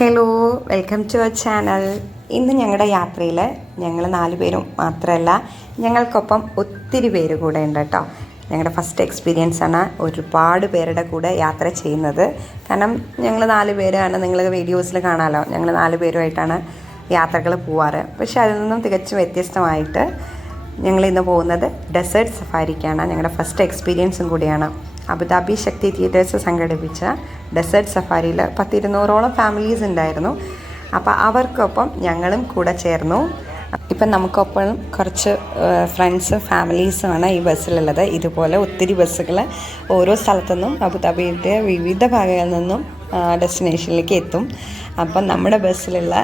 Hello, welcome to our channel. ഇന്ന് ഞങ്ങളുടെ യാത്രയിൽ ഞങ്ങൾ 4 പേരും മാത്രമല്ല, ഞങ്ങൾക്കൊപ്പം ഒത്തിരി പേര് കൂടെ ഉണ്ട് കേട്ടോ. ഞങ്ങളുടെ ഫസ്റ്റ് എക്സ്പീരിയൻസ് ആണ് ഒരുപാട് പേരുടെ കൂടെ യാത്ര ചെയ്യുന്നത്. കാരണം ഞങ്ങൾ 4 പേരാണ്, നിങ്ങൾ വീഡിയോസിൽ കാണാമല്ലോ, ഞങ്ങൾ 4 പേരുമായിട്ടാണ് യാത്രകൾ പോവാറ്. പക്ഷേ അതിൽ നിന്നും തികച്ചും വ്യത്യസ്തമായിട്ട് ഞങ്ങളിന്ന് പോകുന്നത് ഡെസേർട്ട് സഫാരിക്കാണ്. ഞങ്ങളുടെ ഫസ്റ്റ് എക്സ്പീരിയൻസും കൂടിയാണ്. അബുദാബി ശക്തി തിയേറ്റേഴ്സ് സംഘടിപ്പിച്ച ഡെസേർട്ട് സഫാരിയിൽ 200ഓളം ഫാമിലീസ് ഉണ്ടായിരുന്നു. അപ്പോൾ അവർക്കൊപ്പം ഞങ്ങളും കൂടെ ചേർന്നു. ഇപ്പം നമുക്കൊപ്പം കുറച്ച് ഫ്രണ്ട്സും ഫാമിലീസുമാണ് ഈ ബസ്സിലുള്ളത്. ഇതുപോലെ ഒത്തിരി ബസ്സുകൾ ഓരോ സ്ഥലത്തുനിന്നും അബുദാബിയുടെ വിവിധ ഭാഗങ്ങളിൽ നിന്നും ഡെസ്റ്റിനേഷനിലേക്ക് എത്തും. അപ്പം നമ്മുടെ ബസ്സിലുള്ള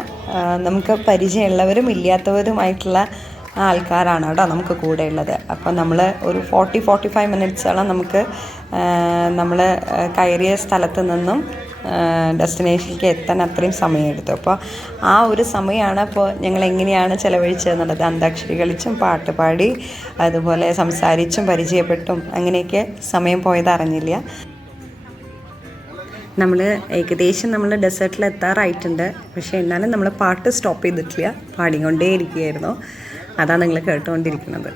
നമുക്ക് പരിചയമുള്ളവരും ഇല്ലാത്തവരുമായിട്ടുള്ള ആൾക്കാരാണ് കേട്ടോ നമുക്ക് കൂടെ ഉള്ളത്. അപ്പോൾ നമ്മൾ ഒരു 40-45 മിനിറ്റ്സോളം നമുക്ക് നമ്മൾ കയറിയ സ്ഥലത്ത് നിന്നും ഡെസ്റ്റിനേഷനിലേക്ക് എത്താൻ അത്രയും സമയമെടുത്തു. അപ്പോൾ ആ ഒരു സമയമാണ് ഇപ്പോൾ ഞങ്ങൾ എങ്ങനെയാണ് ചിലവഴിച്ചതെന്നുള്ളത്. അന്താക്ഷരി കളിച്ചും പാട്ട് പാടി അതുപോലെ സംസാരിച്ചും പരിചയപ്പെട്ടും അങ്ങനെയൊക്കെ സമയം പോയത് അറിഞ്ഞില്ല. ഏകദേശം നമ്മൾ ഡെസേർട്ടിൽ എത്താറായിട്ടുണ്ട്. പക്ഷേ എന്നാലും നമ്മൾ പാട്ട് സ്റ്റോപ്പ് ചെയ്തിട്ടില്ല, പാടിക്കൊണ്ടേ ഇരിക്കുകയായിരുന്നു. അതാണ് നിങ്ങൾ കേട്ടുകൊണ്ടിരിക്കുന്നത്.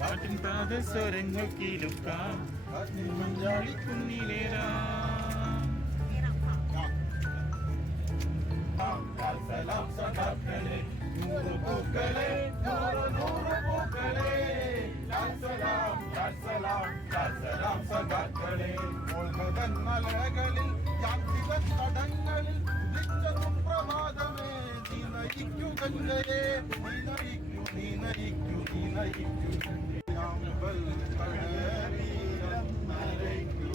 കാട്ടിൻ പാദസ്വരങ്ങൾ കീലുക്കാം മഞ്ഞാളി കുന്നിലേരാ സലാം സദാക്കളെ നൂറ് പൂക്കളെ നൂറ് പൂക്കളെ സലാം സലാം സലാം സദാക്കളെ മോൾമതൻ മലകളിൽ യാന്ത്രിക തടങ്ങളിൽ ഉദിച്ചതും പ്രഭാതമേ നീ നയിക്കൂ ഗംഗയെ നീ നയിക്കൂ ാമ്പൽ കടലീരം നരയ്ക്കൂ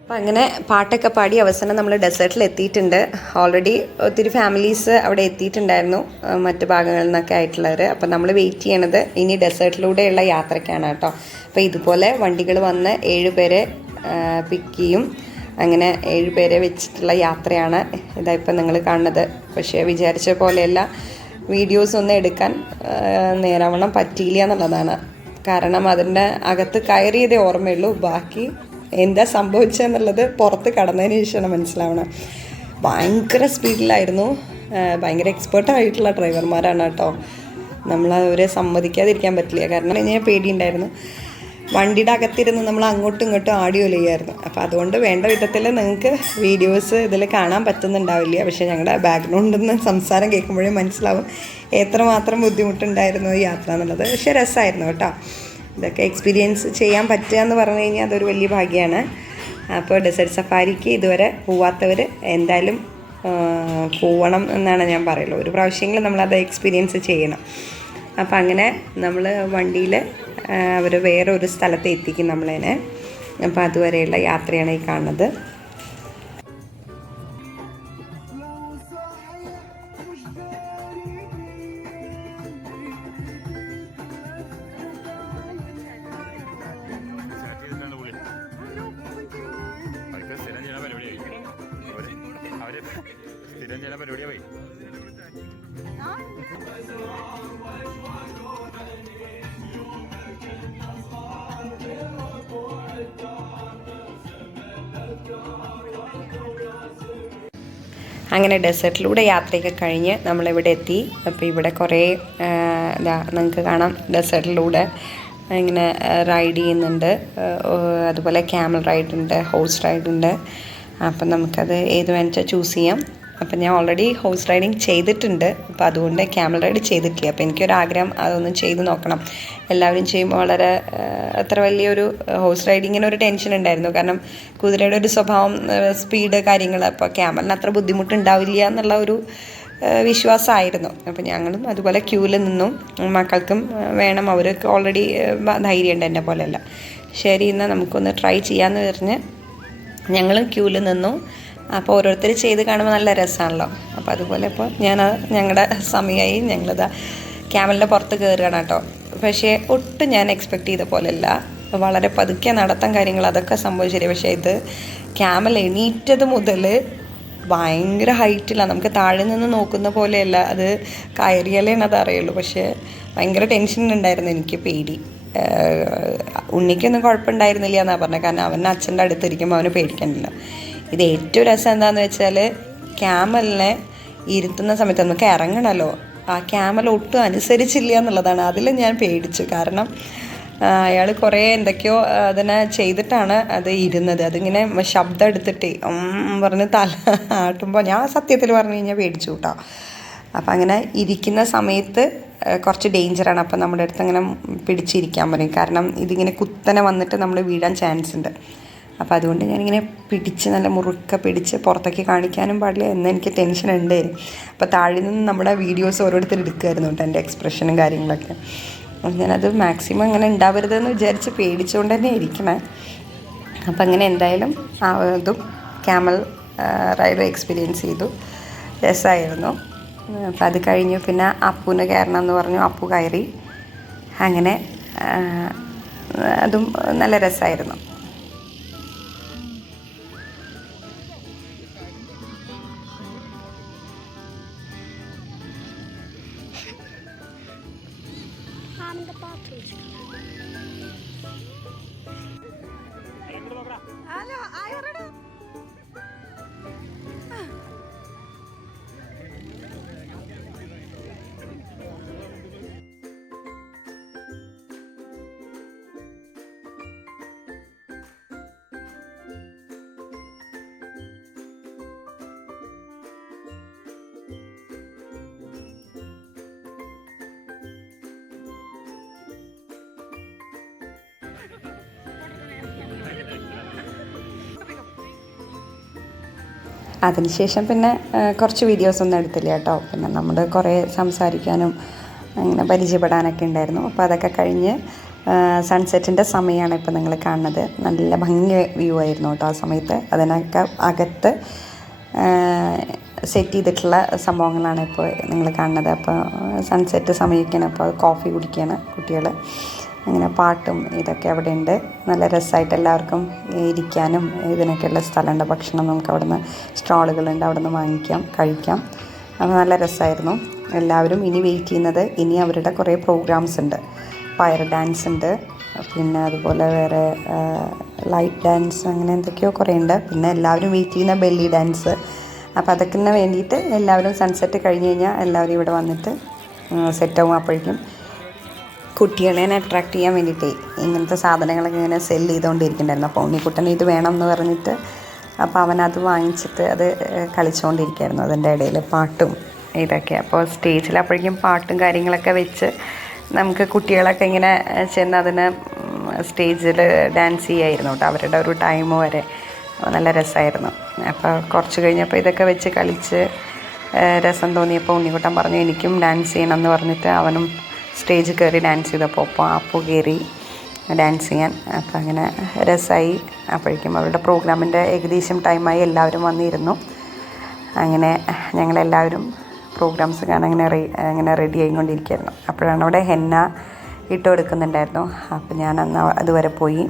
അപ്പം അങ്ങനെ പാട്ടൊക്കെ പാടി അവസാനം നമ്മൾ ഡെസേർട്ടിൽ എത്തിയിട്ടുണ്ട്. ഓൾറെഡി ഒത്തിരി ഫാമിലീസ് അവിടെ എത്തിയിട്ടുണ്ടായിരുന്നു, മറ്റ് ഭാഗങ്ങളിൽ നിന്നൊക്കെ ആയിട്ടുള്ളവർ. അപ്പം നമ്മൾ വെയിറ്റ് ചെയ്യണത് ഇനി ഡെസേർട്ടിലൂടെയുള്ള യാത്രയ്ക്കാണ് കേട്ടോ. അപ്പോൾ ഇതുപോലെ വണ്ടികൾ വന്ന് 7 പേരെ പിക്ക് ചെയ്യും. അങ്ങനെ 7 പേരെ വെച്ചിട്ടുള്ള യാത്രയാണ് ഇതായിപ്പോൾ നിങ്ങൾ കാണുന്നത്. പക്ഷേ വിചാരിച്ച പോലെയല്ല, വീഡിയോസൊന്നും എടുക്കാൻ നേരാവണ്ണം പറ്റിയില്ല എന്നുള്ളതാണ്. കാരണം അതിൻ്റെ അകത്ത് കയറിയതേ ഓർമ്മയുള്ളൂ, ബാക്കി എന്താ സംഭവിച്ചതെന്നുള്ളത് പുറത്ത് കടന്നതിന് ശേഷമാണ് മനസ്സിലാവണം. ഭയങ്കര സ്പീഡിലായിരുന്നു. ഭയങ്കര എക്സ്പേർട്ടായിട്ടുള്ള ഡ്രൈവർമാരാണ് കേട്ടോ. നമ്മളവരെ സമ്മതിക്കാതിരിക്കാൻ പറ്റില്ല. കാരണം ഞാൻ പേടിയുണ്ടായിരുന്നു. വണ്ടിയുടെ അകത്തിരുന്ന് നമ്മൾ അങ്ങോട്ടും ഇങ്ങോട്ടും ആഡിയോ ചെയ്യായിരുന്നു. അപ്പോൾ അതുകൊണ്ട് വേണ്ട വിധത്തിൽ നിങ്ങൾക്ക് വീഡിയോസ് ഇതിൽ കാണാൻ പറ്റുന്നുണ്ടാവില്ല. പക്ഷേ ഞങ്ങളുടെ ബാക്ക്ഗ്രൗണ്ടിൽ നിന്ന് സംസാരം കേൾക്കുമ്പോഴേ മനസ്സിലാവും എത്രമാത്രം ബുദ്ധിമുട്ടുണ്ടായിരുന്നു ഈ യാത്ര എന്നുള്ളത്. പക്ഷേ രസമായിരുന്നു കേട്ടോ. ഇതൊക്കെ എക്സ്പീരിയൻസ് ചെയ്യാൻ പറ്റുക എന്ന് പറഞ്ഞു കഴിഞ്ഞാൽ അതൊരു വലിയ ഭാഗ്യമാണ്. അപ്പോൾ ഡെസേർട്ട് സഫാരിക്ക് ഇതുവരെ പോവാത്തവർ എന്തായാലും പോവണം എന്നാണ് ഞാൻ പറയുള്ളൂ. ഒരു പ്രാവശ്യമെങ്കിലും നമ്മളത് എക്സ്പീരിയൻസ് ചെയ്യണം. അപ്പോൾ അങ്ങനെ നമ്മൾ വണ്ടിയിൽ അവർ വേറെ ഒരു സ്ഥലത്ത് എത്തിക്കും നമ്മളതിനെ. അപ്പോൾ അതുവരെയുള്ള യാത്രയാണ് ഈ കാണുന്നത്. സ്ഥിരം ചെയ്യുന്ന പരിപാടിയാ പോയി. അങ്ങനെ ഡെസേർട്ടിലൂടെ യാത്രയൊക്കെ കഴിഞ്ഞ് നമ്മളിവിടെ എത്തി. അപ്പോൾ ഇവിടെ കുറേ നിങ്ങൾക്ക് കാണാം, ഡെസേർട്ടിലൂടെ ഇങ്ങനെ റൈഡ് ചെയ്യുന്നുണ്ട്. അതുപോലെ ക്യാമൽ റൈഡ് ഉണ്ട്, ഹോഴ്സ് റൈഡ് ഉണ്ട്. അപ്പം നമുക്കത് ഏത് വേണമെച്ചാൽ ചൂസ് ചെയ്യാം. അപ്പം ഞാൻ ഓൾറെഡി ഹോഴ്സ് റൈഡിങ് ചെയ്തിട്ടുണ്ട്, അപ്പോൾ അതുകൊണ്ട് ക്യാമൽ റൈഡ് ചെയ്തിട്ടില്ല. അപ്പോൾ എനിക്കൊരാഗ്രഹം അതൊന്നും ചെയ്ത് നോക്കണം. എല്ലാവരും ചെയ്യുമ്പോൾ വളരെ അത്ര വലിയൊരു ഹോഴ്സ് റൈഡിങ്ങിനൊരു ടെൻഷൻ ഉണ്ടായിരുന്നു. കാരണം കുതിരയുടെ ഒരു സ്വഭാവം, സ്പീഡ്, കാര്യങ്ങൾ. അപ്പോൾ ക്യാമലിന് അത്ര ബുദ്ധിമുട്ടുണ്ടാവില്ല എന്നുള്ള ഒരു വിശ്വാസമായിരുന്നു. അപ്പോൾ ഞങ്ങളും അതുപോലെ ക്യൂവിൽ നിന്നും മക്കൾക്കും വേണം, അവർക്ക് ഓൾറെഡി ധൈര്യമുണ്ട്, എന്നെ പോലെയല്ല. ശരി എന്നാൽ നമുക്കൊന്ന് ട്രൈ ചെയ്യാമെന്ന് പറഞ്ഞ് ഞങ്ങളും ക്യൂവിൽ നിന്നു. അപ്പോൾ ഓരോരുത്തർ ചെയ്ത് കാണുമ്പോൾ നല്ല രസമാണല്ലോ. അപ്പോൾ അതുപോലെ ഇപ്പോൾ ഞങ്ങളുടെ സമയമായി, ഞങ്ങളിതാ ക്യാമലിൻ്റെ പുറത്ത് കയറുകയാണ് കേട്ടോ. പക്ഷേ ഒട്ടും ഞാൻ എക്സ്പെക്റ്റ് ചെയ്ത പോലെയല്ല, വളരെ പതുക്കെ നടത്താൻ കാര്യങ്ങൾ അതൊക്കെ സംഭവിച്ചു. പക്ഷേ ഇത് ക്യാമൽ എണീറ്റത് മുതൽ ഭയങ്കര ഹൈറ്റിലാണ്, നമുക്ക് താഴെ നിന്ന് നോക്കുന്ന പോലെയല്ല, അത് കയറിയാലേ അത് അറിയുള്ളൂ. പക്ഷേ ഭയങ്കര ടെൻഷൻ ഉണ്ടായിരുന്നു, എനിക്ക് പേടി. ഉണ്ണിക്കൊന്നും കുഴപ്പമുണ്ടായിരുന്നില്ല എന്നാണ് പറഞ്ഞത്, കാരണം അവൻ അച്ഛൻ്റെ അടുത്തിരിക്കുമ്പോൾ അവന് പേടിക്കണ്ടല്ലോ. ഇത് ഏറ്റവും രസം എന്താണെന്ന് വെച്ചാൽ ക്യാമലിനെ ഇരുത്തുന്ന സമയത്ത് നമുക്ക് ഇറങ്ങണമല്ലോ, ആ ക്യാമൽ ഒട്ടും അനുസരിച്ചില്ല എന്നുള്ളതാണ്. അതിൽ ഞാൻ പേടിച്ചു, കാരണം അയാൾ കുറേ എന്തൊക്കെയോ അതിനെ ചെയ്തിട്ടാണ് അത് ഇരുന്നത്. അതിങ്ങനെ ശബ്ദം എടുത്തിട്ട് പറഞ്ഞ് തല ആട്ടുമ്പോൾ ഞാൻ സത്യത്തിൽ പറഞ്ഞു കഴിഞ്ഞാൽ പേടിച്ചു കേട്ടോ. അപ്പം അങ്ങനെ ഇരിക്കുന്ന സമയത്ത് കുറച്ച് ഡേഞ്ചറാണ്. അപ്പം നമ്മുടെ അടുത്ത് അങ്ങനെ പിടിച്ചിരിക്കാൻ പറയും, കാരണം ഇതിങ്ങനെ കുത്തനെ വന്നിട്ട് നമ്മൾ വീഴാൻ ചാൻസ് ഉണ്ട്. അപ്പോൾ അതുകൊണ്ട് ഞാനിങ്ങനെ പിടിച്ച് നല്ല മുറുക്ക പിടിച്ച് പുറത്തേക്ക് കാണിക്കാനും പാടില്ല എന്ന് എനിക്ക് ടെൻഷൻ ഉണ്ടായിരുന്നു. അപ്പോൾ താഴെ നിന്ന് നമ്മുടെ വീഡിയോസ് ഓരോരുത്തർ എടുക്കുമായിരുന്നു കേട്ടോ, എൻ്റെ എക്സ്പ്രഷനും കാര്യങ്ങളൊക്കെ. ഞാനത് മാക്സിമം അങ്ങനെ ഉണ്ടാവരുതെന്ന് വിചാരിച്ച് പേടിച്ചുകൊണ്ട് തന്നെ ഇരിക്കണേ. അപ്പം അങ്ങനെ എന്തായാലും അതും ക്യാമൽ റൈഡ് എക്സ്പീരിയൻസ് ചെയ്തു, രസമായിരുന്നു. അപ്പം അത് കഴിഞ്ഞു പിന്നെ അപ്പൂന് കയറണം എന്ന് പറഞ്ഞു, അപ്പു കയറി. അങ്ങനെ അതും നല്ല രസമായിരുന്നു. അതിനുശേഷം പിന്നെ കുറച്ച് വീഡിയോസൊന്നും എടുത്തില്ല കേട്ടോ. പിന്നെ നമ്മൾ കുറേ സംസാരിക്കാനും അങ്ങനെ പരിചയപ്പെടാനൊക്കെ ഉണ്ടായിരുന്നു. അപ്പോൾ അതൊക്കെ കഴിഞ്ഞ് സൺസെറ്റിൻ്റെ സമയമാണ് ഇപ്പോൾ നിങ്ങൾ കാണുന്നത്. നല്ല ഭംഗി വ്യൂ ആയിരുന്നു കേട്ടോ ആ സമയത്ത്. അതിനൊക്കെ അകത്ത് സെറ്റ് ചെയ്തിട്ടുള്ള സംഭവങ്ങളാണ് ഇപ്പോൾ നിങ്ങൾ കാണുന്നത്. അപ്പോൾ സൺസെറ്റ് സമയമൊക്കെയാണ്, അപ്പോൾ കോഫി കുടിക്കുകയാണ് കുട്ടികൾ. അങ്ങനെ പാട്ടും ഇതൊക്കെ അവിടെ ഉണ്ട്. നല്ല രസമായിട്ട് എല്ലാവർക്കും ഇരിക്കാനും ഇതിനൊക്കെയുള്ള സ്ഥലമുണ്ട്. ഭക്ഷണം നമുക്ക് അവിടെ നിന്ന് സ്റ്റാളുകളുണ്ട്, അവിടെ നിന്ന് വാങ്ങിക്കാം, കഴിക്കാം. അപ്പോൾ നല്ല രസമായിരുന്നു. എല്ലാവരും ഇനി വെയിറ്റ് ചെയ്യുന്നത്, ഇനി അവരുടെ കുറേ പ്രോഗ്രാംസ് ഉണ്ട്. ഫയർ ഡാൻസ് ഉണ്ട്, പിന്നെ അതുപോലെ വേറെ ലൈറ്റ് ഡാൻസ്, അങ്ങനെ എന്തൊക്കെയോ കുറേ ഉണ്ട്. പിന്നെ എല്ലാവരും വെയിറ്റ് ചെയ്യുന്ന ബെല്ലി ഡാൻസ്. അപ്പോൾ അതൊക്കെ വേണ്ടിയിട്ട് എല്ലാവരും സൺസെറ്റ് കഴിഞ്ഞ് കഴിഞ്ഞാൽ എല്ലാവരും ഇവിടെ വന്നിട്ട് സെറ്റാവും. അപ്പോഴേക്കും കുട്ടികളെ അട്രാക്ട് ചെയ്യാൻ വേണ്ടിയിട്ട് ഇങ്ങനത്തെ സാധനങ്ങളൊക്കെ ഇങ്ങനെ സെല്ല് ചെയ്തുകൊണ്ടിരിക്കുന്നുണ്ടായിരുന്നു. അപ്പോൾ ഉണ്ണിക്കുട്ടൻ ഇത് വേണം എന്ന് പറഞ്ഞിട്ട് അപ്പോൾ അവനത് വാങ്ങിച്ചിട്ട് അത് കളിച്ചുകൊണ്ടിരിക്കുകയായിരുന്നു. അതിൻ്റെ ഇടയിൽ പാട്ടും ഇതൊക്കെ. അപ്പോൾ സ്റ്റേജിൽ അപ്പോഴേക്കും പാട്ടും കാര്യങ്ങളൊക്കെ വെച്ച് നമുക്ക് കുട്ടികളൊക്കെ ഇങ്ങനെ ചെന്ന് അതിന് സ്റ്റേജിൽ ഡാൻസ് ചെയ്യായിരുന്നു കേട്ടോ, അവരുടെ ഒരു ടൈം വരെ. നല്ല രസമായിരുന്നു. അപ്പോൾ കുറച്ച് കഴിഞ്ഞപ്പോൾ ഇതൊക്കെ വെച്ച് കളിച്ച് രസം തോന്നിയപ്പോൾ ഉണ്ണിക്കുട്ടൻ പറഞ്ഞു എനിക്കും ഡാൻസ് ചെയ്യണം എന്ന് പറഞ്ഞിട്ട് അവനും സ്റ്റേജിൽ കയറി ഡാൻസ് ചെയ്തപ്പോൾ ഒപ്പം അപ്പു കയറി ഡാൻസ് ചെയ്യാൻ. അപ്പോൾ അങ്ങനെ രസമായി. അപ്പോഴേക്കും അവരുടെ പ്രോഗ്രാമിൻ്റെ ഏകദേശം ടൈമായി, എല്ലാവരും വന്നിരുന്നു. അങ്ങനെ ഞങ്ങളെല്ലാവരും പ്രോഗ്രാംസ് കാണാൻ അങ്ങനെ റെഡി ആയിക്കൊണ്ടിരിക്കുകയായിരുന്നു. അപ്പോഴാണ് അവിടെ ഹെന്ന ഇട്ട് കൊടുക്കുന്നുണ്ടായിരുന്നു. അപ്പോൾ ഞാൻ അന്ന് അതുവരെ പോയി.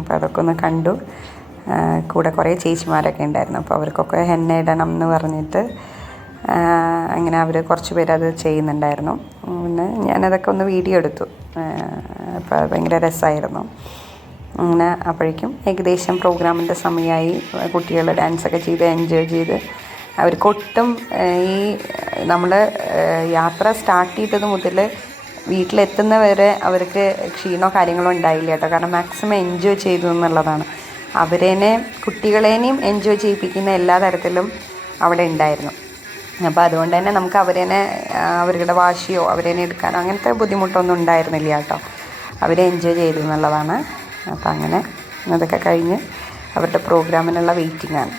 അപ്പോൾ അതൊക്കെ ഒന്ന് കണ്ടു. കൂടെ കുറേ ചേച്ചിമാരൊക്കെ ഉണ്ടായിരുന്നു. അപ്പോൾ അവർക്കൊക്കെ ഹെന്ന ഇടണം എന്ന് പറഞ്ഞിട്ട് അങ്ങനെ അവർ കുറച്ച് പേരത് ചെയ്യുന്നുണ്ടായിരുന്നു. പിന്നെ ഞാനതൊക്കെ ഒന്ന് വീഡിയോ എടുത്തു. അപ്പോൾ ഭയങ്കര രസമായിരുന്നു. അങ്ങനെ അപ്പോഴേക്കും ഏകദേശം പ്രോഗ്രാമിൻ്റെ സമയമായി. കുട്ടികൾ ഡാൻസൊക്കെ ചെയ്ത് എൻജോയ് ചെയ്ത് അവർക്കൊട്ടും ഈ നമ്മൾ യാത്ര സ്റ്റാർട്ട് ചെയ്തത് മുതൽ വീട്ടിലെത്തുന്നവരെ അവർക്ക് ക്ഷീണമോ കാര്യങ്ങളോ ഉണ്ടായില്ല കേട്ടോ. കാരണം മാക്സിമം എൻജോയ് ചെയ്തു എന്നുള്ളതാണ്. അവരേനെ കുട്ടികളേനെയും എൻജോയ് ചെയ്യിപ്പിക്കുന്ന എല്ലാ തരത്തിലും അവിടെ ഉണ്ടായിരുന്നു. അപ്പോൾ അതുകൊണ്ട് തന്നെ നമുക്ക് അവരേനെ അവരുടെ വാശിയോ അവരേനെ എടുക്കാനോ അങ്ങനത്തെ ബുദ്ധിമുട്ടൊന്നും ഉണ്ടായിരുന്നില്ല കേട്ടോ. അവരെ എൻജോയ് ചെയ്തു എന്നുള്ളതാണ്. അപ്പോൾ അങ്ങനെ അതൊക്കെ കഴിഞ്ഞ് അവരുടെ പ്രോഗ്രാമിനുള്ള വെയിറ്റിംഗ് ആണ്.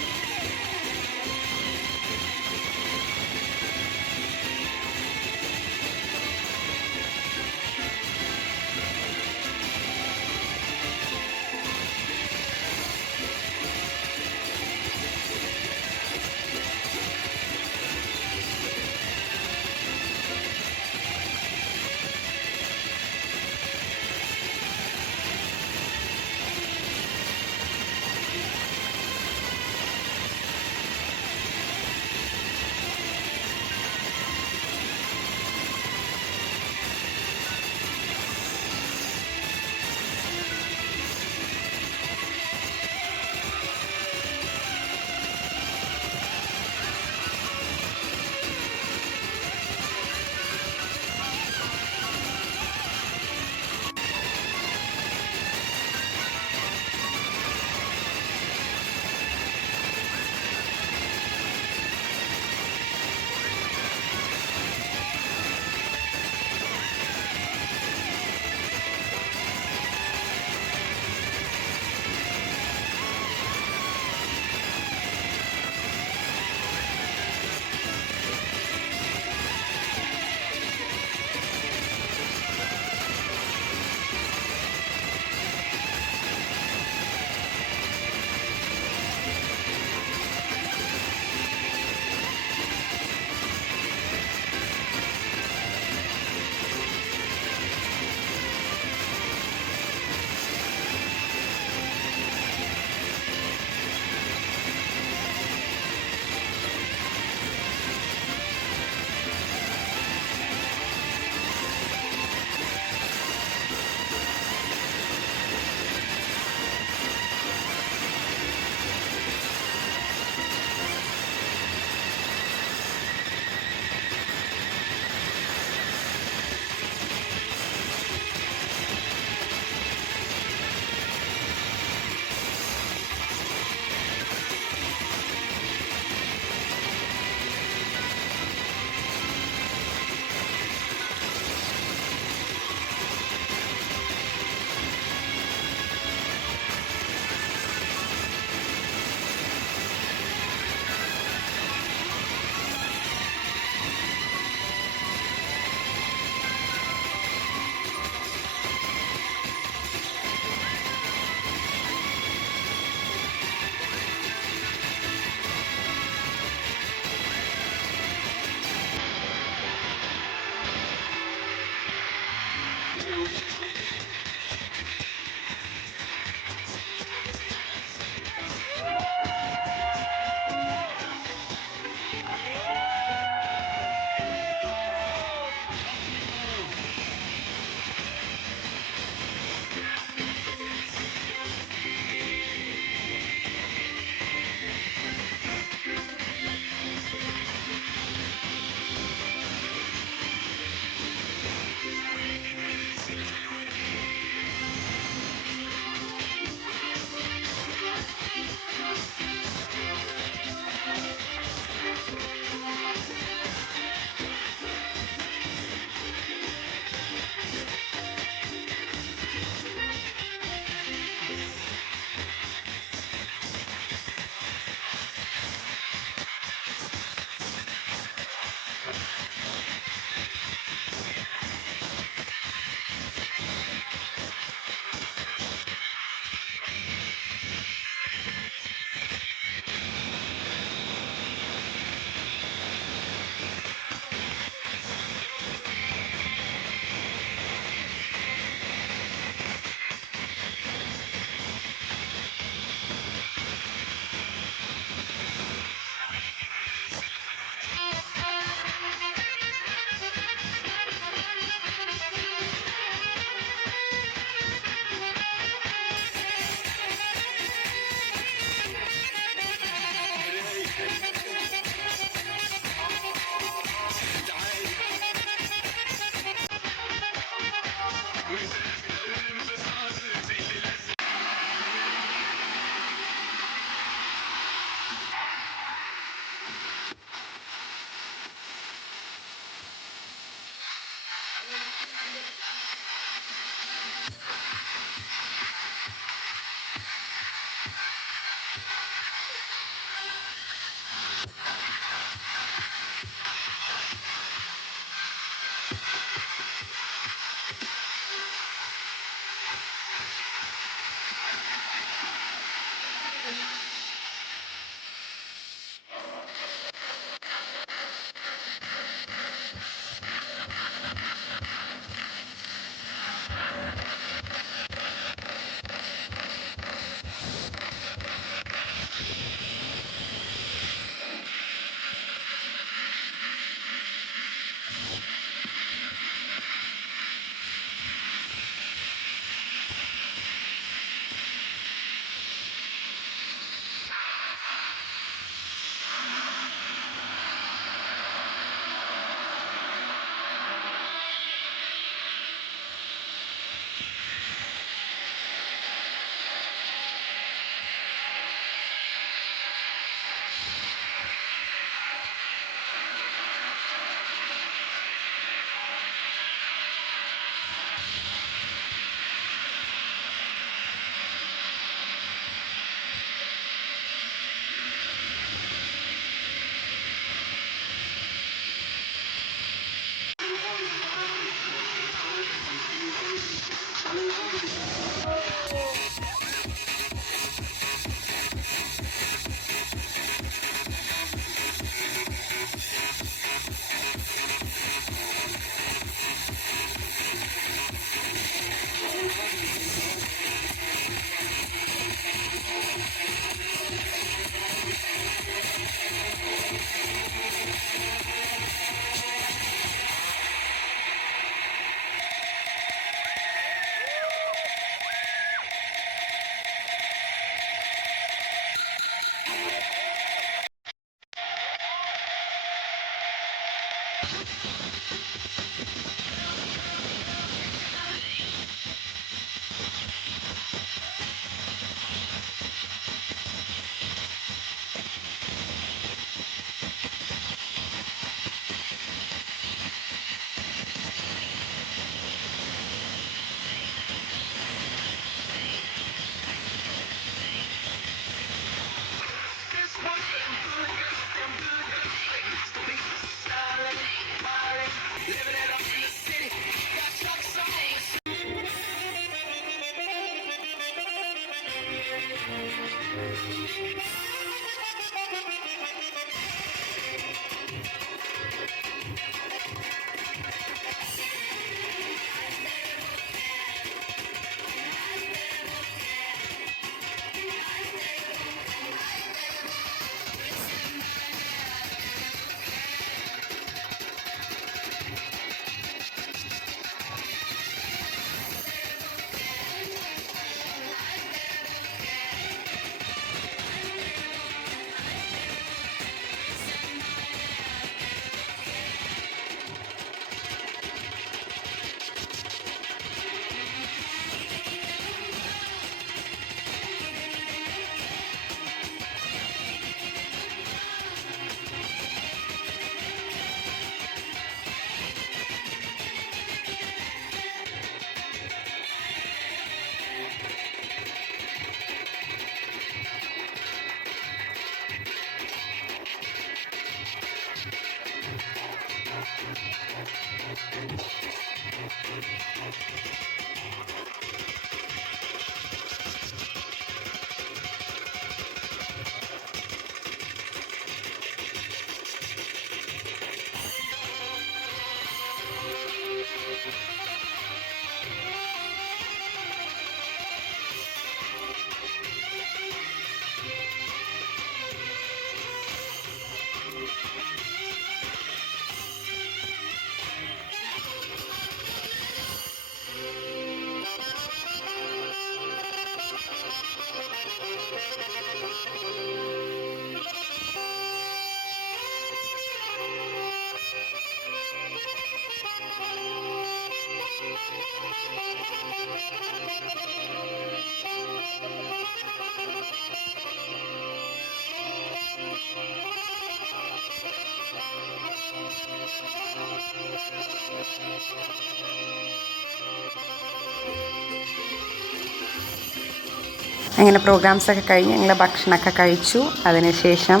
അങ്ങനെ പ്രോഗ്രാംസൊക്കെ കഴിഞ്ഞ് ഞങ്ങൾ ഭക്ഷണമൊക്കെ കഴിച്ചു. അതിനുശേഷം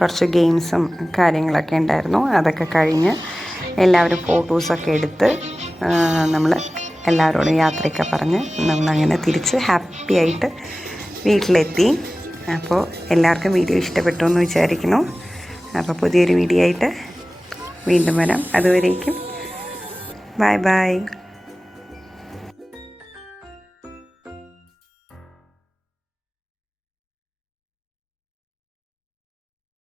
കുറച്ച് ഗെയിംസും കാര്യങ്ങളൊക്കെ ഉണ്ടായിരുന്നു. അതൊക്കെ കഴിഞ്ഞ് എല്ലാവരും ഫോട്ടോസൊക്കെ എടുത്ത് നമ്മൾ എല്ലാവരോടും യാത്രയൊക്കെ പറഞ്ഞ് നമ്മളങ്ങനെ തിരിച്ച് ഹാപ്പി ആയിട്ട് വീട്ടിലെത്തി. അപ്പോൾ എല്ലാവർക്കും വീഡിയോ ഇഷ്ടപ്പെട്ടു എന്ന് വിചാരിക്കുന്നു. അപ്പോൾ പുതിയൊരു വീഡിയോ ആയിട്ട് വീണ്ടും വരാം. അതുവരേക്കും ബൈ ബൈ.